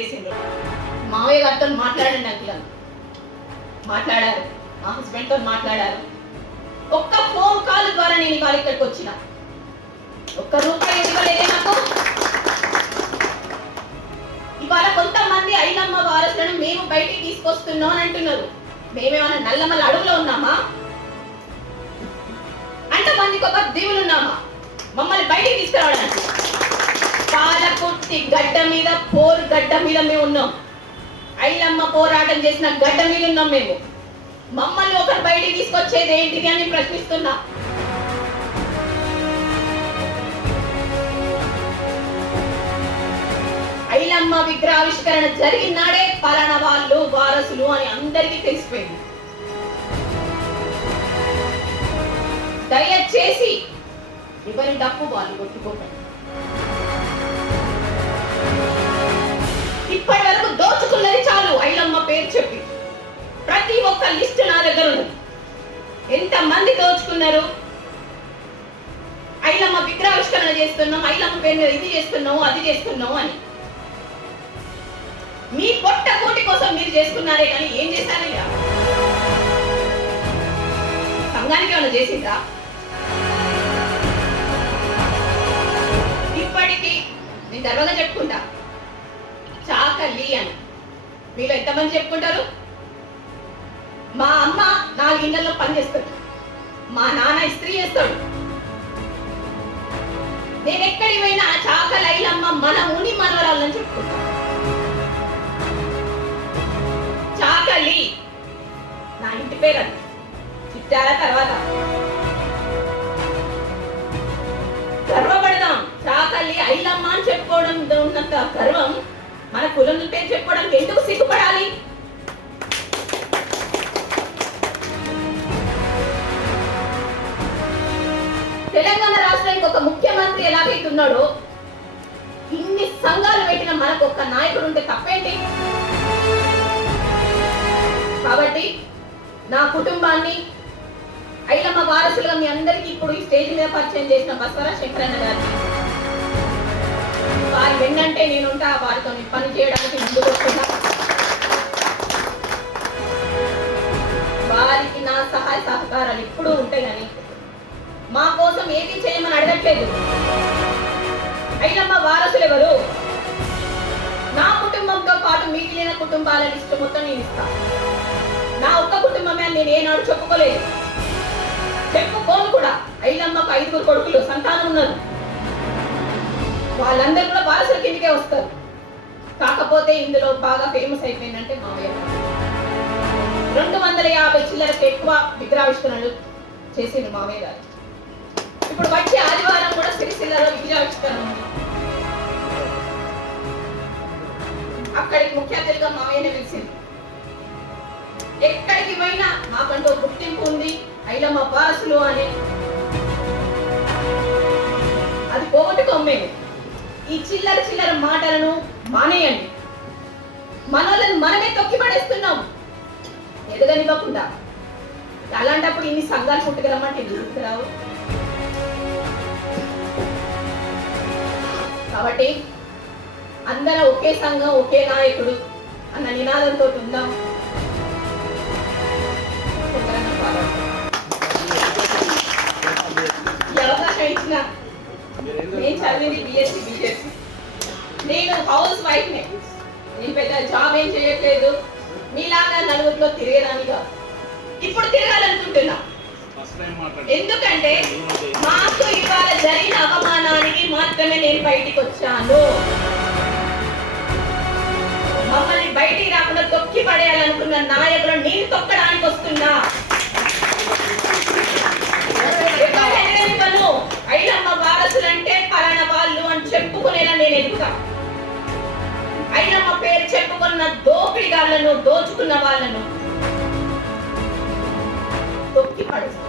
చేసిండ్రు మామయ్య గారితో మాట్లాడండి అంకుల్ మాట్లాడారు. మా హస్బెండ్తో మాట్లాడారు. ఒక్క ఫోన్ కాల్ ద్వారా నేను ఇవాళ ఇక్కడికి వచ్చిన. ఒక్క రూపాయి ఇవ్వలేదే నాకు. ఇవాళ కొంతమంది ఐలమ్మ వారసులను మేము బయటికి తీసుకొస్తున్నాం అని అంటున్నారు. మేమేమైనా నల్లమల్ల అడుగులో ఉన్నామా? అంతమందికి ఒక దీవులు ఉన్నామా? మమ్మల్ని బయటికి తీసుకురావడానికి. పాలకుర్తి గడ్డ మీద పోరు గడ్డ మీద మేము ఉన్నాం. ఐలమ్మ పోరాటం చేసిన గడ్డ మీద ఉన్నాం మేము. మమ్మల్ని ఒకరు బయటికి తీసుకొచ్చేది ఏంటిది అని ప్రశ్నిస్తున్నా. ఐలమ్మ విగ్రహావిష్కరణ జరిగినాడే పలానా వాళ్ళు వారసులు అని అందరికీ తెలిసిపోయింది. దయచేసి ఎవరి డప్పు వాళ్ళు కొట్టుకోకండి. ఇప్పటి వరకు దోచుకున్నది చాలు ఐలమ్మ పేరు చెప్పి. ప్రతి ఒక్క లిస్ట్ నా దగ్గర ఉంది ఎంత మంది దోచుకున్నారు? ఐలమ్మ విగ్రహావిష్కరణ చేస్తున్నాం ఐలమ్మ పేరు మీద ఇది చేస్తున్నావు అది చేస్తున్నావు అని. మీ పొట్ట కోటి కోసం మీరు చేసుకున్నారే కానీ ఏం చేశారయ్యా సంఘానికి ఏమైనా చేసిందా ఇప్పటికీ నేను తర్వాత చెప్పుకుంటా. చాకలి అని. మీరు ఎంతమంది చెప్పుకుంటారు? మా అమ్మ నాలుగు ఇండ్లలో పనిచేస్తాడు మా నాన్న ఇస్త్రీ చేస్తాడు. నేను ఎక్కడి పోయినా చాకలి ఐలమ్మ మన ముని మనవరాలని చెప్పుకుంటా. చాకలి నా ఇంటి పేరు అది. చిట్టాల తర్వాత. గర్వపడదాం. చాకలి ఐలమ్మ అని చెప్పుకోవడం ఉన్నంత గర్వం మన కులం పేరు చెప్పుకోవడానికి ఎందుకు సిగ్గుపడాలి? తెలంగాణ రాష్ట్రానికి ఒక ముఖ్యమంత్రి ఎలాగైతే ఉన్నాడో ఇన్ని సంఘాలు పెట్టిన మనకు ఒక నాయకుడు ఉంటే తప్పేంటి? కాబట్టి నా కుటుంబాన్ని ఐలమ్మ వారసులుగా మీ అందరికీ ఇప్పుడు ఈ స్టేజ్ మీద పరిచయం చేసిన బసవర శంకరన్న గారిని వారి వెన్నంటే నేనుంటా వారితో పని చేయడానికి ముందుకు వస్తున్నా. వారికి నా సహాయ సహకారాలు ఎప్పుడూ ఉంటాయి కానీ మా కోసం ఏది చేయమని అడగట్లేదు. ఐలమ్మ వారసులు ఎవరు నా కుటుంబంతో పాటు మిగిలిన కుటుంబాల లిస్టు మొత్తం నేను ఇస్తాను నా ఒక్క కుటుంబమే అని నేను ఏనాడు చెప్పుకోలేదు. చెప్పుకోను కూడా. ఐలమ్మకు ఐదుగురు కొడుకులు సంతానం ఉన్నారు వాళ్ళందరూ కూడా బాలసుల కిందకే వస్తారు. కాకపోతే ఇందులో బాగా ఫేమస్ అయిపోయిందంటే మావయ్య. రెండు వందల యాభై చిల్లరకు ఎక్కువ విగ్రహావిష్కరణలు చేసింది మావయ్య గారు. ఇప్పుడు వచ్చే ఆదివారం కూడా సిరిసిల్లలో విగ్రహావిష్కరణ ఉంది. అక్కడికి ముఖ్య అతిథిగా మావయ్యనే పిలిచింది. ఎక్కడికి పోయినా మాకంటూ గుర్తింపు ఉంది. ఐలమ్మ బాసులు అని. అది పోగొట్టుకోమేము. ఈ చిల్లర చిల్లర మాటలను మానేయండి. మనోళ్ళని మనమే తొక్కి పడేస్తున్నాం. ఎదగనివ్వకుండా. అలాంటప్పుడు ఇన్ని సంఘాలు పుట్టుకురమ్మంటే ఎందుకు రావు కాబట్టి అందరం ఒకే సంఘం ఒకే నాయకుడు అన్న నినాదంతో ఉందాం. చదివింది బిఎస్సీ బిఎస్సీ నేను హౌస్ వైఫ్ నే. నేను పెద్ద జాబ్ ఏం చేయట్లేదు. మీలాగా నలుగురిలో తిరిగేదాన్ని కాదు. ఇప్పుడు తిరగాలనుకుంటున్నా. ఎందుకంటే మాకు ఇవాళ జరిగిన అవమానానికి మాత్రమే నేను బయటికి వచ్చాను. మమ్మల్ని బయటికి రాకుండా తొక్కి పడేయాలనుకున్న నాయకులు నేను తొక్క వస్తున్నా ఎవరు ఐలమ్మ వారసులంటే పలానా వాళ్ళు అని చెప్పుకునేలా నేను ఎదుగుతా మా పేరు చెప్పుకున్న దోపిడిగాళ్ళను దోచుకున్న వాళ్ళను తొక్కి పడేస్తా